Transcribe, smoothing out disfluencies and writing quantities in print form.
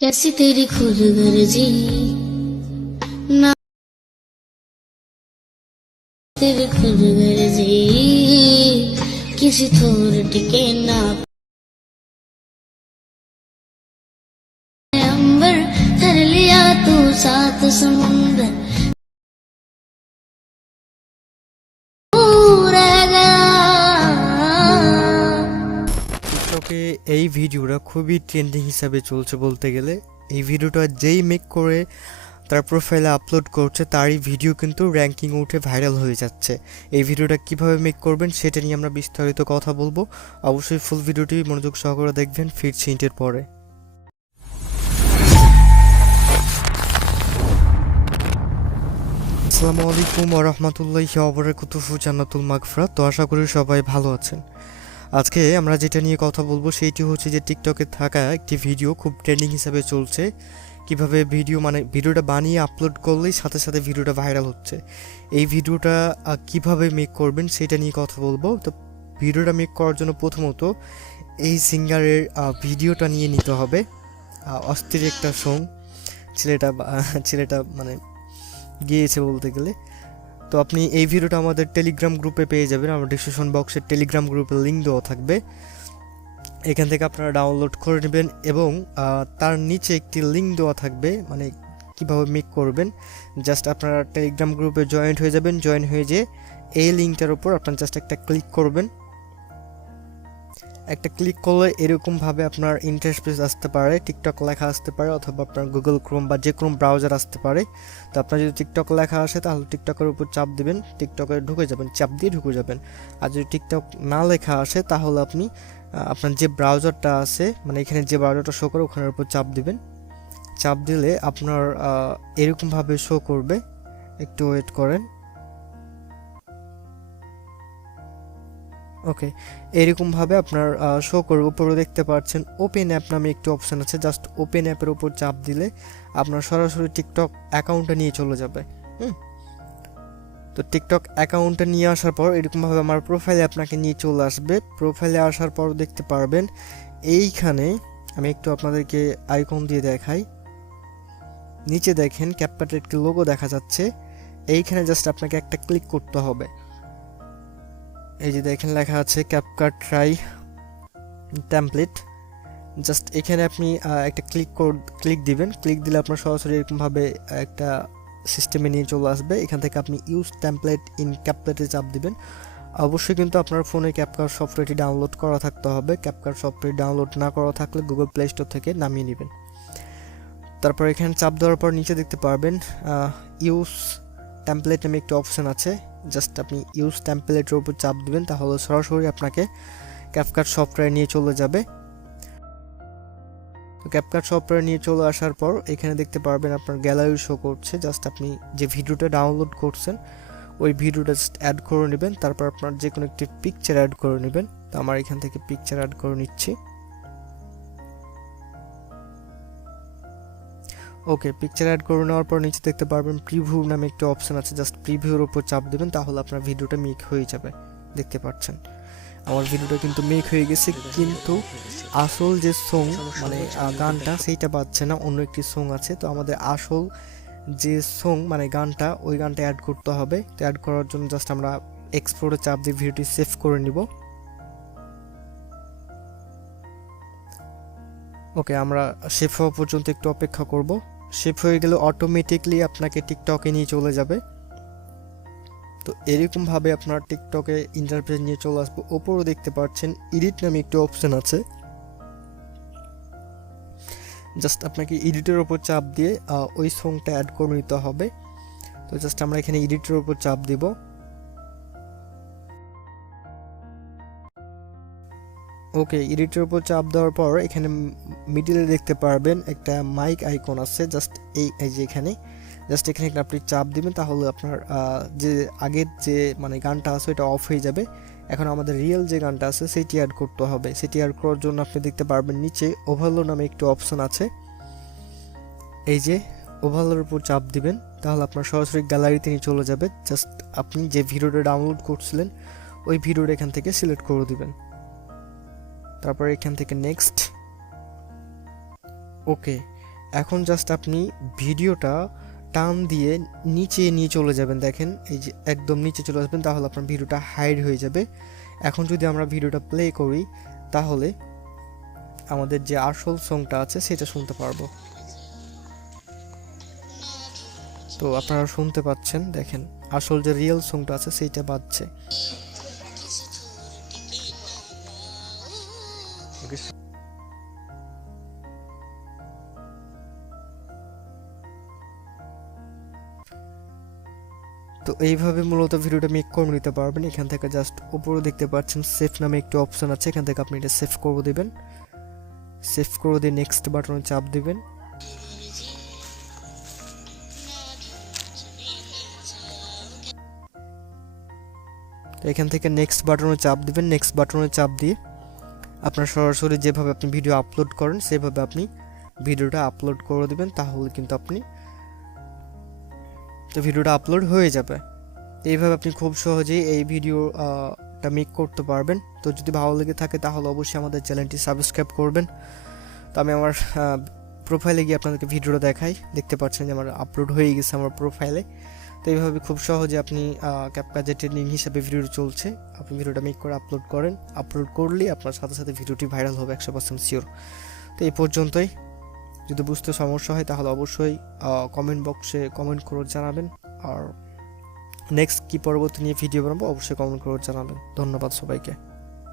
कैसी तेरी खुद गर्जी ना तेरी खुद गर्जी किसी थोर टिके ना अंबर कर लिया तू सात समुंदर रह गया। টিকটকে এই ভিডিওটা খুবই ট্রেন্ডিং হিসাবে চলছে বলতে গেলে। এই ভিডিওটা যেই মেক করে তার প্রোফাইলে আপলোড করছে তারই ভিডিও কিন্তু র্যাঙ্কিং উঠে ভাইরাল হয়ে যাচ্ছে। এই ভিডিওটা কিভাবে মেক করবেন সেটা নিয়ে আমরা বিস্তারিত কথা বলবো। অবশ্যই ফুল ভিডিওটি মনোযোগ সহকারে দেখবেন। ফিরছি ইন্টের পরে। আসসালামু আলাইকুম ওয়া রাহমাতুল্লাহি ওয়া বারাকাতুহু। জান্নাতুল মাগফিরাত। তো আশা করি সবাই ভালো আছেন। আজকে আমরা যেটা নিয়ে কথা বলবো সেইটি হচ্ছে যে টিকটকে থাকা একটি ভিডিও খুব ট্রেন্ডিং হিসাবে চলছে। কিভাবে ভিডিওটা বানিয়ে আপলোড করলেই সাথে সাথে ভিডিওটা ভাইরাল হচ্ছে। এই ভিডিওটা কিভাবে মেক করবেন সেটা নিয়ে কথা বলবো। তো ভিডিওটা মেক করার জন্য প্রথমত এই সিঙ্গারের ভিডিওটা নিয়ে নিতে হবে। অস্থির একটা সং ছেলেটা মানে গিয়েছে বলতে গেলে। তো আপনি এই ভিডিওটা আমাদের টেলিগ্রাম গ্রুপে পেয়ে যাবেন। আমার ডিসক্রিপশন বক্সে টেলিগ্রাম গ্রুপের লিঙ্ক দেওয়া থাকবে, এখান থেকে আপনারা ডাউনলোড করে নেবেন এবং তার নিচে একটি লিঙ্ক দেওয়া থাকবে মানে কিভাবে মেক করবেন। জাস্ট আপনারা টেলিগ্রাম গ্রুপে জয়েন হয়ে যাবেন। জয়েন হয়ে যে এই লিঙ্কটার উপর আপনারা জাস্ট একটা ক্লিক করবেন। একটা ক্লিক করলে এরকমভাবে আপনার ইন্টারফেস আসতে পারে, টিকটক লেখা আসতে পারে অথবা আপনার গুগল ক্রোম বা যে কোনো ব্রাউজার আসতে পারে। তো আপনার যদি টিকটক লেখা আসে তাহলে টিকটকের উপর চাপ দিবেন, টিকটকে ঢুকে যাবেন, চাপ দিয়ে ঢুকে যাবেন। আর যদি টিকটক না লেখা আসে তাহলে আপনি আপনার যে ব্রাউজারটা আছে মানে এখানে যে ব্রাউজারটা শো করে ওখানের উপর চাপ দিবেন। চাপ দিলে আপনার এরকমভাবে শো করবে। একটু ওয়েট করেন। ওকে, এরকমভাবে আপনার শো করবে। উপরে দেখতে পাচ্ছেন ওপেন অ্যাপ নামে একটি অপশান আছে। জাস্ট ওপেন অ্যাপের উপর চাপ দিলে আপনার সরাসরি টিকটক অ্যাকাউন্টে নিয়ে চলে যাবে। তো টিকটক অ্যাকাউন্টে নিয়ে আসার পর এরকমভাবে আমার প্রোফাইলে আপনাকে নিয়ে চলে আসবে। প্রোফাইলে আসার পর দেখতে পারবেন এইখানে আমি একটু আপনাদেরকে আইকন দিয়ে দেখাই। নিচে দেখেন ক্যাপকাটের একটি লোগো দেখা যাচ্ছে। এইখানে জাস্ট আপনাকে একটা ক্লিক করতে হবে। এই যে দেখেন লেখা আছে ক্যাপকাট ট্রাই টেমপ্লেট। জাস্ট এখানে আপনি একটা ক্লিক দিবেন। ক্লিক দিলে আপনার সরাসরি এরকমভাবে একটা সিস্টেমে নিয়ে চলে আসবে। এখান থেকে আপনি ইউজ টেমপ্লেট ইন ক্যাপকাটে চাপ দিবেন। অবশ্যই কিন্তু আপনার ফোনে ক্যাপকাট সফটওয়্যারটি ডাউনলোড করা থাকতে হবে। ক্যাপকাট সফটওয়্যার ডাউনলোড না করা থাকলে গুগল প্লে স্টোর থেকে নামিয়ে নেবেন। তারপর এখানে চাপ দেওয়ার পর নিচে দেখতে পারবেন ইউজ টেমপ্লেট নামে একটি অপশান আছে। জাস্ট আপনি ইউজ টেমপ্লেটের উপর চাপ দিবেন, তাহলে সরাসরি আপনাকে ক্যাপকাট সফটওয়্যার নিয়ে চলে যাবে। তো ক্যাপকাট সফটওয়্যার নিয়ে চলে আসার পর এখানে দেখতে পারবেন আপনার গ্যালারি শো করছে। জাস্ট আপনি যে ভিডিওটা ডাউনলোড করছেন ওই ভিডিওটা জাস্ট অ্যাড করে নেবেন। তারপর আপনার যে কোনো একটি পিকচার অ্যাড করে নেবেন। তো আমার এখান থেকে পিকচার অ্যাড করে নিচ্ছি। ওকে, পিকচার অ্যাড করে নেওয়ার পর নিচে দেখতে পারবেন প্রিভিউ নামে একটা অপশান আছে। জাস্ট প্রিভিউর উপর চাপ দেবেন, তাহলে আপনার ভিডিওটা মেক হয়ে যাবে। দেখতে পাচ্ছেন আমার ভিডিওটা কিন্তু মেক হয়ে গেছে, কিন্তু আসল যে সং মানে গানটা সেইটা পাচ্ছে না, অন্য একটি সং আছে। তো আমাদের আসল যে সং মানে গানটা ওই গানটা অ্যাড করতে হবে। তো অ্যাড করার জন্য জাস্ট আমরা এক্সপোর্টে চাপ দিয়ে ভিডিওটি সেভ করে নিব। ওকে, আমরা সেভ হওয়া পর্যন্ত একটু অপেক্ষা করব। সেভ হয়ে গেলে অটোমেটিকলি আপনাকে টিকটকে নিয়ে চলে যাবে। তো এরকমভাবে আপনার টিকটকে ইন্টারফেস নিয়ে চলে আসবে। ওপরও দেখতে পাচ্ছেন এডিট নামে একটি অপশন আছে। জাস্ট আপনাকে এডিটের ওপর চাপ দিয়ে ওই সংটা অ্যাড করে নিতে হবে। তো জাস্ট আমরা এখানে এডিটের ওপর চাপ দিব। ওকে, এডিটের উপর চাপ দেওয়ার পর এখানে মিডিলে দেখতে পারবেন একটা মাইক আইকন আছে। জাস্ট এই যে এখানে জাস্ট এখানে আপনি চাপ দিবেন, তাহলে আপনার যে আগের যে মানে গানটা আছে এটা অফ হয়ে যাবে। এখন আমাদের রিয়েল যে গানটা আছে সেটি অ্যাড করতে হবে। সেটি অ্যাড করার জন্য আপনি দেখতে পারবেন নিচে ওভারলো নামে একটু অপশন আছে। এই যে ওভারলোর উপর চাপ দিবেন, তাহলে আপনার সরাসরি গ্যালারিতে নিয়ে চলে যাবে। জাস্ট আপনি যে ভিডিওটা ডাউনলোড করছিলেন ওই ভিডিওটা এখান থেকে সিলেক্ট করে দিবেন। তারপর এখান থেকে নেক্সট। ওকে, এখন জাস্ট আপনি ভিডিওটা টান দিয়ে নিচে নিয়ে চলে যাবেন, দেখেন এই যে একদম নিচে চলে আসবেন, তাহলে আপনার ভিডিওটা হাইড হয়ে যাবে। এখন যদি আমরা ভিডিওটা প্লে করি তাহলে আমাদের যে আসল সংটা আছে সেটা শুনতে পারবো। তো আপনারা শুনতে পাচ্ছেন, দেখেন আসল যে রিয়েল সংটা আছে সেইটা বাজছে। তো এইভাবে মূলত ভিডিওটা মেক করে নিতে পারবেন। এখান থেকে জাস্ট উপরে দেখতে পাচ্ছেন সেভ নামে একটি অপশন আছে, এখান থেকে আপনি এটা সেভ করে দেবেন। সেভ করে দিয়ে নেক্সট বাটনে চাপ দিবেন। তো এখান থেকে নেক্সট বাটনে চাপ দিবেন। নেক্সট বাটনে চাপ দিয়ে আপনার সরাসরি যেভাবে আপনি ভিডিও আপলোড করেন সেভাবে আপনি ভিডিওটা আপলোড করে দিবেন, তাহলে কিন্তু আপনি তো ভিডিওটা আপলোড হয়ে যাবে। এইভাবে আপনি খুব সহজেই এই ভিডিওটা মেক করতে পারবেন। তো যদি ভালো লেগে থাকে তাহলে অবশ্যই আমাদের চ্যানেলটি সাবস্ক্রাইব করবেন। তো আমি আমার প্রোফাইলে গিয়ে আপনাদেরকে ভিডিওটা দেখাই, দেখতে পাচ্ছেন যে আমার আপলোড হয়ে গেছে আমার প্রোফাইলে। তো এইভাবে খুব সহজে আপনি ক্যাপকাট যে ট্রেনিং হিসাবে ভিডিও চলছে, আপনি ভিডিওটা মেক করে আপলোড করেন। আপলোড করলেই আপনার সাথে সাথে ভিডিওটি ভাইরাল হবে 100% শিওর। তো এই পর্যন্তই। যদি বুঝতে সমস্যা হয় তাহলে অবশ্যই কমেন্ট বক্সে কমেন্ট করে জানাবেন। আর নেক্সট কি পরবর্তী নিয়ে ভিডিও বানাবো অবশ্যই কমেন্ট করে জানাবেন। ধন্যবাদ সবাইকে।